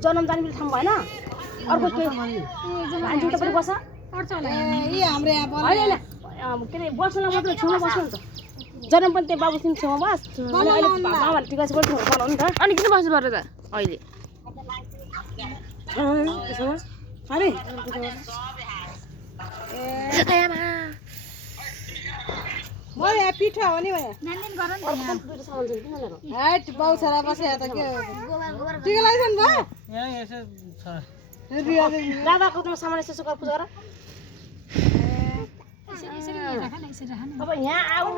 जन्म जाने बेला ठाउँ भएन अर्को के भान्जी त पनि बस्छ ए हाम्रो यहाँ बोल होइन के अरे बस्नु मतलब छेउमा बस्नु नि त जन्म पनि त्यही बाबुसिङ छेउमा बस अनि अहिले मामाले टिका चाहिँ गर्नु बनाउनु नि त अनि किन बस्नु पर्यो त अहिले अरे म यहाँ पिठो हो नि यहाँ हाट बाउ छोरा बसेर त के टिका लगाइदिनु भयो दादाको सामान यसो गर पूजा गर अब यहाँ आऊ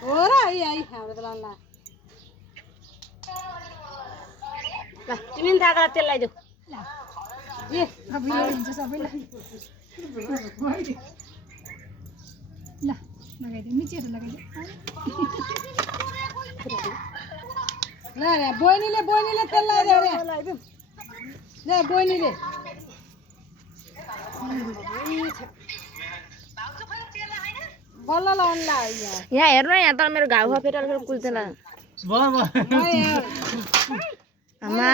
हो र यही हाम्रो त ल ल तिमी नि दादालाई तेल लगाइदेऊ ए ल यहाँ बहिनीले तेल लगाइदियो रे ल बहिनीले बल्ल लाउनु ला यहाँ हेर्नु यहाँ त मेरो घाउ फेरि अलिकति कुल्दैन आमा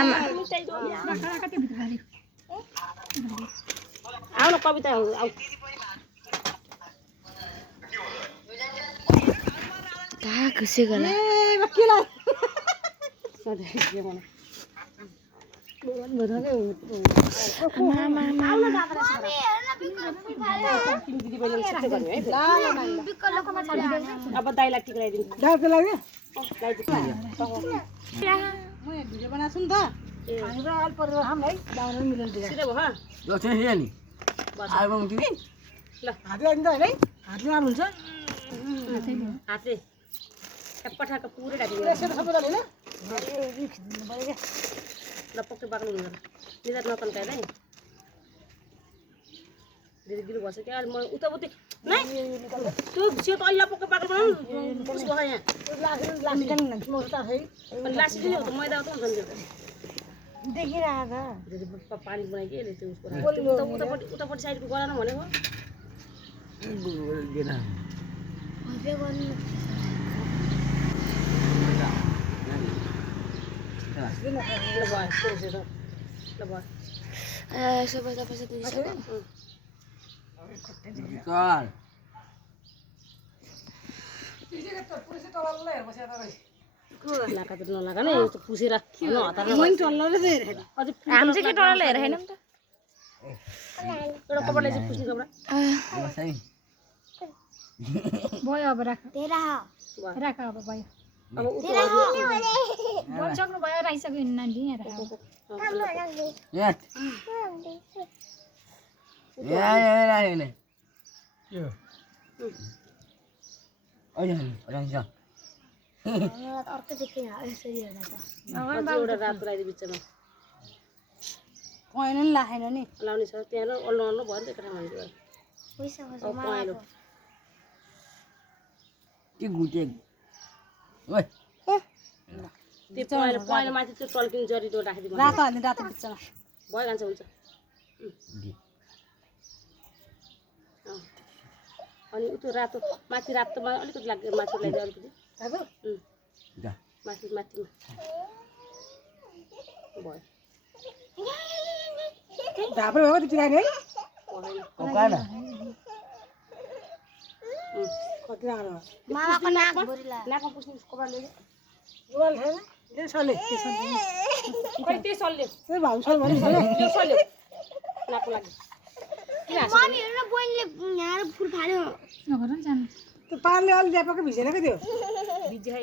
आऊ न कविता आऊ कहाँ खुसी गला ए किला अब दाइलाई टिका लगाइदिनु दाउको लाग्यो लगाइदिनु म यहाँ भिडियो बनाएको छु नि त हाम्रो अल्प हामीलाई दाउनु मिलेर दिएर सिधै भयो ल हातले आइदिन्छ होइन हातले आउनु हुन्छ हातले पठाएको पुरै ढाकिदिनु यसो त सबैजनाले होइन ल पक्कै पाक्नु हुँदैन निधार नतन्काएर है धेरै गिलो भएछ क्या म उताउति नै त्यो सेतो अहिले पक्कै पाक्नु बनाउनु उसको यहाँ अनि लासी किन हो त मैदा त हुन्छ नि त्यो देखिरहेको पानी बनाइदिए यसले त्यो उसको उतापट्टि साइडको गराएन भनेको ल भयो ल भयो सबै पैसा दिइसक्यो नाका त नलागा नै यस्तो पुसेर हतार मैले टल्लो र चाहिँ अझै हामी चाहिँ के टोलाले हेर होइन नि त एउटा कपडा चाहिँ पुस्ने कपडा भयो अब राख राख अब भयो अब बनिसक्नु भयो राखिसक्यो नानी यहाँ एउटा रातो लगाइदियो बिचमा पहेँलो नि लाखेन नि लाउने छ त्यहाँ अल्लो भयो नि त एकठाउँ त्यो पहेँलो माथि त्यो टल्किने जरी त्यो राखिदिनु रातो हाल्ने रातो बिचमा भइहाल्छ हुन्छ अनि त्यो रातो माथि रातोमा अलिकति लाग्यो माथि लगाइदियो अलिकति माथि माथिमा भयो ढाप्रो भएको त्यो टिकाने है कति राम्रो मामाको नाक नाकमा पुस्ने कपडा ल्याइदियो उडाल छैन त्यही सल्ले खै त्यही सल्ल्यो त्यही भाउ सल भन्नु छैन त्यो सल्ल्यो नाकको लागि किन हाँस्यो मम्मीहरु र बहिनीले यहाँ फुल फाल्यो त्यो पानले अलि ल्यापको भिजेन क्या त्यो भिज्या